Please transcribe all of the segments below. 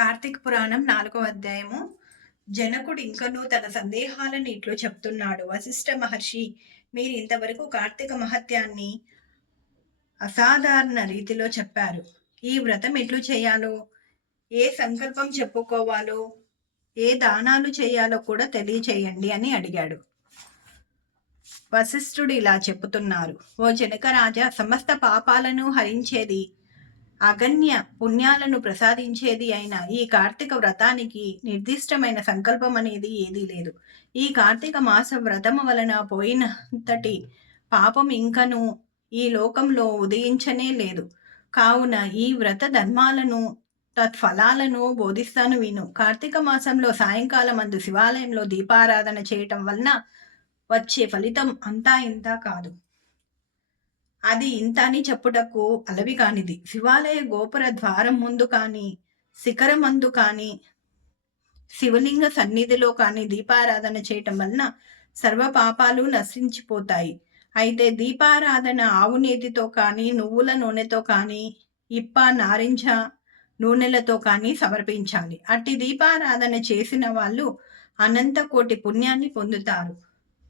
కార్తీక పురాణం నాలుగో అధ్యాయము. జనకుడు ఇంకనూ తన సందేహాలను ఇట్లు చెప్తున్నాడు. వశిష్ఠ మహర్షి మీరు ఇంతవరకు కార్తీక మహత్యాన్ని అసాధారణ రీతిలో చెప్పారు. ఈ వ్రతం ఎట్లు చేయాలో ఏ సంకల్పం చెప్పుకోవాలో ఏ దానాలు చేయాలో కూడా తెలియచేయండి అని అడిగాడు. వశిష్ఠుడు ఇలా చెప్పుతున్నారు. ఓ జనక రాజా సమస్త పాపాలను హరించేది అగణ్య పుణ్యాలను ప్రసాదించేది అయిన ఈ కార్తీక వ్రతానికి నిర్దిష్టమైన సంకల్పం అనేది ఏదీ లేదు. ఈ కార్తీక మాస వ్రతము వలన పోయినంతటి పాపం ఇంకను ఈ లోకంలో ఉదయించనే లేదు. కావున ఈ వ్రత ధర్మాలను తత్ఫలాలను బోధిస్తాను విను. కార్తీక మాసంలో సాయంకాలం అందు శివాలయంలో దీపారాధన చేయటం వలన వచ్చే ఫలితం అంతా ఇంత కాదు. అది ఇంత అని చెప్పుటకు అలవి కానిది. శివాలయ గోపుర ద్వారం ముందు కానీ శిఖరమందు కానీ శివలింగ సన్నిధిలో కానీ దీపారాధన చేయటం వలన సర్వ పాపాలు నశించిపోతాయి. అయితే దీపారాధన ఆవు నేతితో కానీ నువ్వుల నూనెతో కానీ ఇప్ప నారింజ నూనెలతో కానీ సమర్పించాలి. అట్టి దీపారాధన చేసిన వాళ్ళు అనంత కోటి పుణ్యాన్ని పొందుతారు.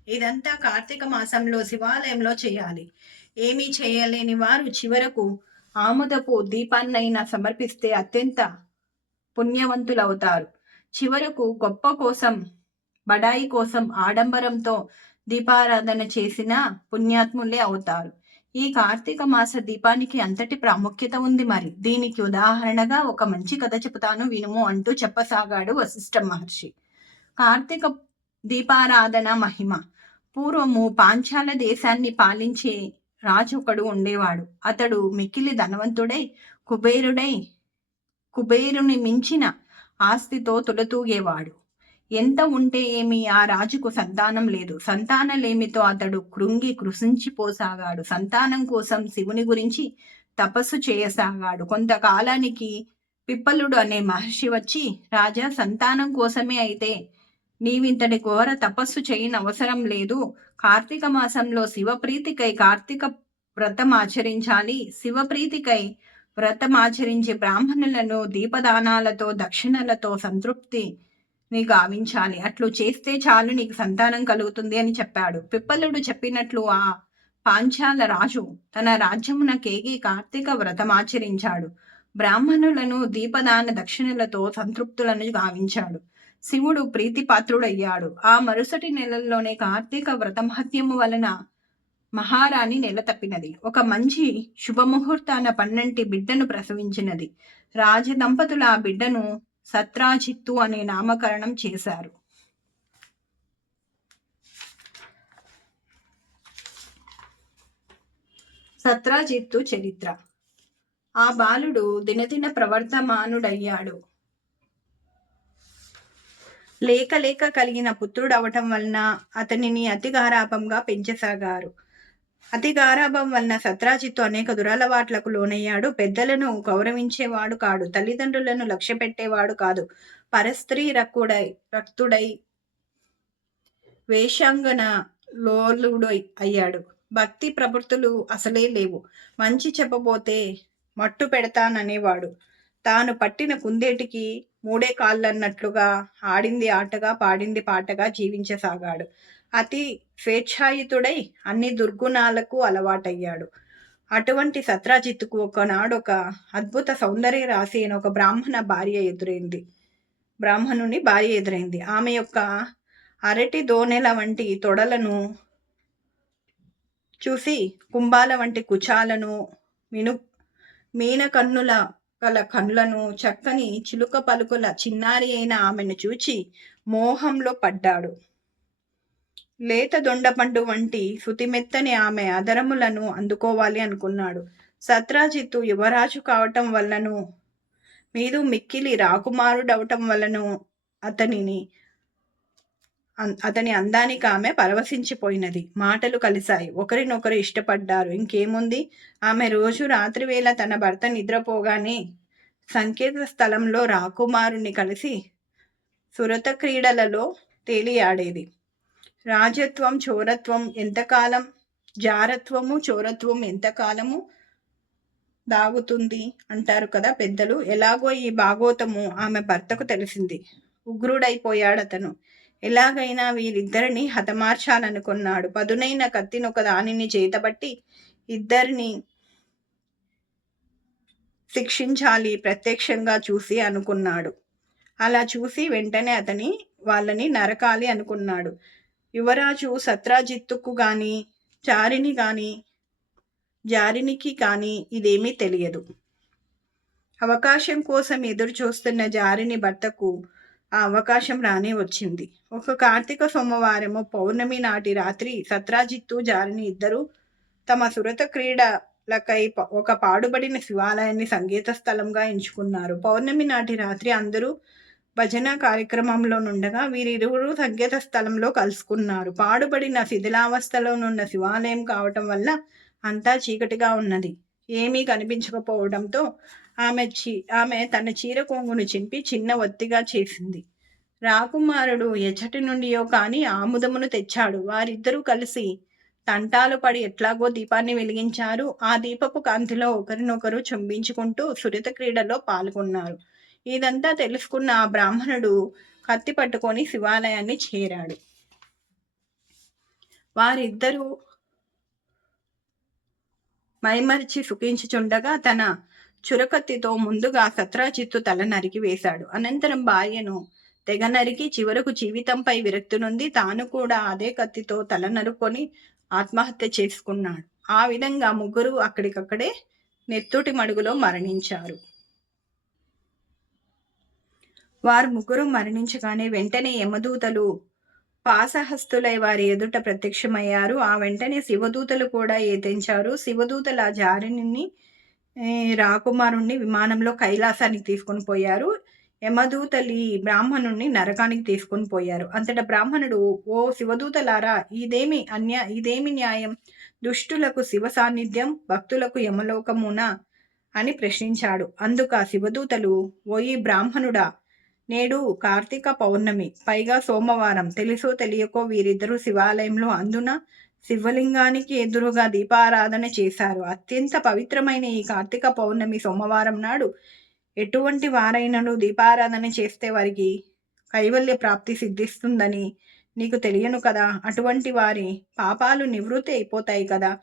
ఇదంతా కార్తీక మాసంలో శివాలయంలో చేయాలి. ఏమీ చేయలేని వారు చివరకు ఆముదపు దీపాన్నైనా సమర్పిస్తే అత్యంత పుణ్యవంతులవుతారు. చివరకు గొప్ప కోసం బడాయి కోసం ఆడంబరంతో దీపారాధన చేసిన పుణ్యాత్ములే అవుతారు. ఈ కార్తీక మాస దీపానికి అంతటి ప్రాముఖ్యత ఉంది మరి. దీనికి ఉదాహరణగా ఒక మంచి కథ చెబుతాను వినుము అంటూ చెప్పసాగాడు వశిష్ఠ మహర్షి. కార్తీక దీపారాధన మహిమ. పూర్వము పాంచాల దేశాన్ని పాలించే రాజు ఒకడు ఉండేవాడు. అతడు మిక్కిలి ధనవంతుడై కుబేరుడై కుబేరుని మించిన ఆస్తితో తులతూగేవాడు. ఎంత ఉంటే ఏమి ఆ రాజుకు సంతానం లేదు. సంతానలేమితో అతడు కృంగి కృషించిపోసాగాడు సంతానం కోసం శివుని గురించి తపస్సు చేయసాగాడు. కొంతకాలానికి పిప్పలుడు అనే మహర్షి వచ్చి రాజా సంతానం కోసమే అయితే నీవింతటి ఘోర తపస్సు చేయని అవసరం లేదు. కార్తీక మాసంలో శివప్రీతికై కార్తీక వ్రతం ఆచరించాలి. శివప్రీతికై వ్రతం ఆచరించే బ్రాహ్మణులను దీపదానాలతో దక్షిణలతో సంతృప్తి నీ గావించాలి. అట్లు చేస్తే చాలు నీకు సంతానం కలుగుతుంది అని చెప్పాడు. పిప్పలుడు చెప్పినట్లు ఆ పాంచాల రాజు తన రాజ్యమున కేగి కార్తీక వ్రతం ఆచరించాడు. బ్రాహ్మణులను దీపదాన దక్షిణలతో సంతృప్తులను గావించాడు. శివుడు ప్రీతిపాత్రుడయ్యాడు. ఆ మరుసటి నెలల్లోనే కార్తీక వ్రతమహత్యము వలన మహారాణి నెల తప్పినది. ఒక మంచి శుభముహూర్తాన పన్నెంటి బిడ్డను ప్రసవించినది. రాజదంపతులు ఆ బిడ్డను సత్రాజిత్తు అనే నామకరణం చేశారు. సత్రాజిత్తు చరిత్ర. ఆ బాలుడు దినదిన ప్రవర్తమానుడయ్యాడు. లేక లేక కలిగిన పుత్రుడు అవటం వలన అతనిని అతి గారాభంగా పెంచసాగారు. అతి గారాభం వలన సత్రాజిత్తు అనేక దురలవాట్లకు లోనయ్యాడు. పెద్దలను గౌరవించేవాడు కాడు. తల్లిదండ్రులను లక్ష్య పెట్టేవాడు కాదు. పరస్త్రీ రక్కుడై రక్తుడై వేషాంగన లోలుడై అయ్యాడు. భక్తి ప్రవృత్తులు అసలే లేవు. మంచి చెప్పబోతే మట్టు పెడతాననేవాడు తాను పట్టిన కుందేటికి మూడే కాళ్ళన్నట్లుగా ఆడింది ఆటగా పాడింది పాటగా జీవించసాగాడు. అతి స్వేచ్ఛాయుతుడై అన్ని దుర్గుణాలకు అలవాటయ్యాడు. అటువంటి సత్రాజిత్తుకు ఒకనాడు ఒక అద్భుత సౌందర్య రాశి అయిన ఒక బ్రాహ్మణ భార్య ఎదురైంది. బ్రాహ్మణుని భార్య ఎదురైంది. ఆమె యొక్క అరటి దోనెల వంటి తొడలను చూసి కుంభాల వంటి కుచాలను మిను మీనకన్నుల కల గల చక్కని చిలుక పలుకుల చిన్నారి అయిన ఆమెను చూచి మోహంలో పడ్డాడు. లేత దొండపండు వంటి శుతిమెత్తని ఆమె అదరములను అందుకోవాలి అనుకున్నాడు. సత్రాజిత్తు యువరాజు కావటం వల్లను మీదు మిక్కిలి రాకుమారుడవటం వలను అతనిని అతని అందానికి ఆమె పరవశించిపోయినది. మాటలు కలిశాయి. ఒకరినొకరు ఇష్టపడ్డారు. ఇంకేముంది? ఆమె రోజు రాత్రి వేళ తన భర్త నిద్రపోగానే సంకేత స్థలంలో రాకుమారుణ్ణి కలిసి సురత క్రీడలలో తేలియాడేది. రాజత్వం చోరత్వం ఎంతకాలం? జారత్వము చోరత్వం ఎంతకాలము దాగుతుంది అంటారు కదా పెద్దలు. ఎలాగో ఈ భాగోతము ఆమె భర్తకు తెలిసింది. ఉగ్రుడైపోయాడు అతను ఎలాగైనా వీరిద్దరిని హతమార్చాలనుకున్నాడు. పదునైన కత్తినొక దానిని చేతబట్టి ఇద్దరిని శిక్షించాలి ప్రత్యక్షంగా చూసి అనుకున్నాడు. అలా చూసి వెంటనే అతని వాళ్ళని నరకాలి అనుకున్నాడు. యువరాజు సత్రాజిత్తుకు కానీ చారిని కానీ జారినికి కానీ ఇదేమీ తెలియదు. అవకాశం కోసం ఎదురు చూస్తున్న జారిని భర్తకు ఆ అవకాశం రానే వచ్చింది. ఒక కార్తీక సోమవారము పౌర్ణమి నాటి రాత్రి సత్రాజిత్తు జారిని ఇద్దరు తమ సురత క్రీడలకై ఒక పాడుబడిన శివాలయాన్ని సంగీత స్థలంగా ఎంచుకున్నారు. పౌర్ణమి నాటి రాత్రి అందరూ భజన కార్యక్రమంలో నుండగా వీరిరువురు సంగీత స్థలంలో కలుసుకున్నారు. పాడుబడిన శిథిలావస్థలోనున్న శివాలయం కావటం వల్ల అంతా చీకటిగా ఉన్నది. ఏమీ కనిపించకపోవడంతో ఆమె చీ ఆమె తన చీర కొంగును చింపి చిన్న ఒత్తిగా చేసింది. రాకుమారుడు ఎచ్చటి నుండియో కాని ఆముదమును తెచ్చాడు. వారిద్దరూ కలిసి తంటాలు పడి ఎట్లాగో దీపాన్ని వెలిగించారు. ఆ దీపపు కాంతిలో ఒకరినొకరు చుంబించుకుంటూ సురిత క్రీడలో పాల్గొన్నారు. ఇదంతా తెలుసుకున్న ఆ బ్రాహ్మణుడు కత్తి పట్టుకొని శివాలయాన్ని చేరాడు. వారిద్దరూ మైమరిచి సుఖించుచుండగా తన చురకత్తితో ముందుగా సత్రాజిత్తు తల నరికి వేశాడు. అనంతరం భార్యను తెగ నరికి చివరకు జీవితంపై విరక్తి నుండి తాను కూడా అదే కత్తితో తల నరుకొని ఆత్మహత్య చేసుకున్నాడు. ఆ విధంగా ముగ్గురు అక్కడికక్కడే నెత్తుటి మడుగులో మరణించారు. వారు ముగ్గురు మరణించగానే వెంటనే యమదూతలు పాసహస్తులై వారి ఎదుట ప్రత్యక్షమయ్యారు. ఆ వెంటనే శివదూతలు కూడా ఏతించారు. శివదూతల జారిని రాకుమారుణ్ణి విమానంలో కైలాసానికి తీసుకొని పోయారు. యమదూతలి బ్రాహ్మణుణ్ణి నరకానికి తీసుకొని పోయారు. అంతటా బ్రాహ్మణుడు ఓ శివదూతలారా ఇదేమి అన్య ఇదేమి న్యాయం? దుష్టులకు శివ సాన్నిధ్యం భక్తులకు యమలోకమున? అని ప్రశ్నించాడు. అందుక శివదూతలు ఓయి బ్రాహ్మణుడా నేడు కార్తీక పౌర్ణమి పైగా సోమవారం తెలుసో తెలియకో వీరిద్దరూ శివాలయంలో అందున? శివలింగానికి ఎదురుగా దీపారాధన చేశారు. అత్యంత పవిత్రమైన ఈ కార్తీక పౌర్ణమి సోమవారం నాడు ఎటువంటి వారైనను దీపారాధన చేస్తే వారికి కైవల్య ప్రాప్తి సిద్ధిస్తుందని నీకు తెలియను కదా? అటువంటి వారి పాపాలు నివృత్తి అయిపోతాయి కదా.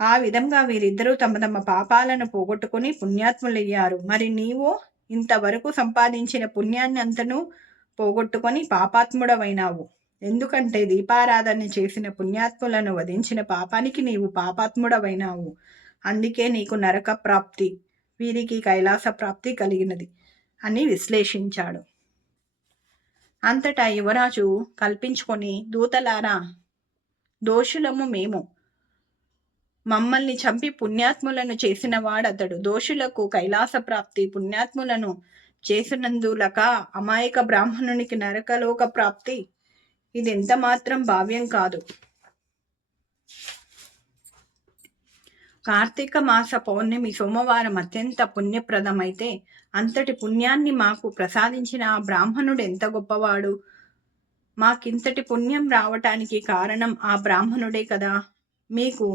ఆ విధంగా వీరిద్దరూ తమ తమ పాపాలను పోగొట్టుకుని పుణ్యాత్ములయ్యారు. మరి నీవో ఇంతవరకు సంపాదించిన పుణ్యాన్ని అంతను పోగొట్టుకొని పాపాత్ముడవైనావు. ఎందుకంటే దీపారాధన చేసిన పుణ్యాత్ములను వధించిన పాపానికి నీవు పాపాత్ముడవైనావు. అందుకే నీకు నరక ప్రాప్తి వీరికి కైలాస ప్రాప్తి కలిగినది అని విశ్లేషించాడు. అంతటా యువరాజు కల్పించుకొని దూతలారా దోషులము మేము. మమ్మల్ని చంపి పుణ్యాత్ములను చేసిన వాడతడు. దోషులకు కైలాస ప్రాప్తి పుణ్యాత్ములను చేసినందులక అమాయక బ్రాహ్మణునికి నరకలోక ప్రాప్తి. ఇది ఎంత మాత్రం భావ్యం కాదు. కార్తీక మాస పౌర్ణమి సోమవారం అత్యంత పుణ్యప్రదమైతే అంతటి పుణ్యాన్ని మాకు ప్రసాదించిన ఆ బ్రాహ్మణుడు ఎంత గొప్పవాడు? మాకింతటి పుణ్యం రావటానికి కారణం ఆ బ్రాహ్మణుడే కదా. మీకు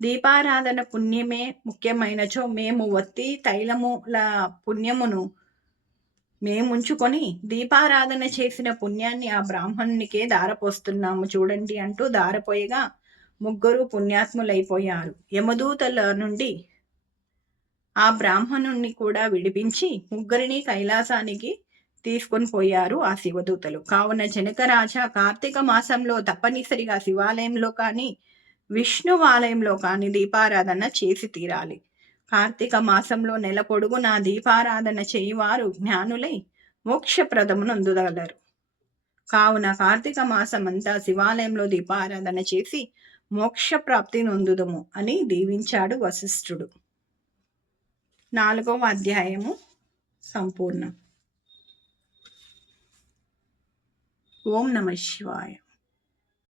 దీపారాధన పుణ్యమే ముఖ్యమైనచో మేము వత్తి తైలముల పుణ్యమును మేముంచుకొని దీపారాధన చేసిన పుణ్యాన్ని ఆ బ్రాహ్మణునికే దారపోస్తున్నాము చూడండి అంటూ దారపోయగా ముగ్గురు పుణ్యాత్ములైపోయారు. యమదూతల నుండి ఆ బ్రాహ్మణుణ్ణి కూడా విడిపించి ముగ్గురిని కైలాసానికి తీసుకొని పోయారు ఆ శివదూతలు. కావున జనకరాజ కార్తీక మాసంలో తప్పనిసరిగా శివాలయంలో కానీ విష్ణువాలయంలో కానీ దీపారాధన చేసి తీరాలి. కార్తీక మాసంలో నెల నా దీపారాధన చేయువారు జ్ఞానులై మోక్షప్రదమునందుదగలరు కావున కార్తీక మాసమంతా శివాలయంలో దీపారాధన చేసి మోక్ష ప్రాప్తి నొందుదము అని దీవించాడు వశిష్ఠుడు. నాలుగవ అధ్యాయము సంపూర్ణం. ఓం నమ శివాయ.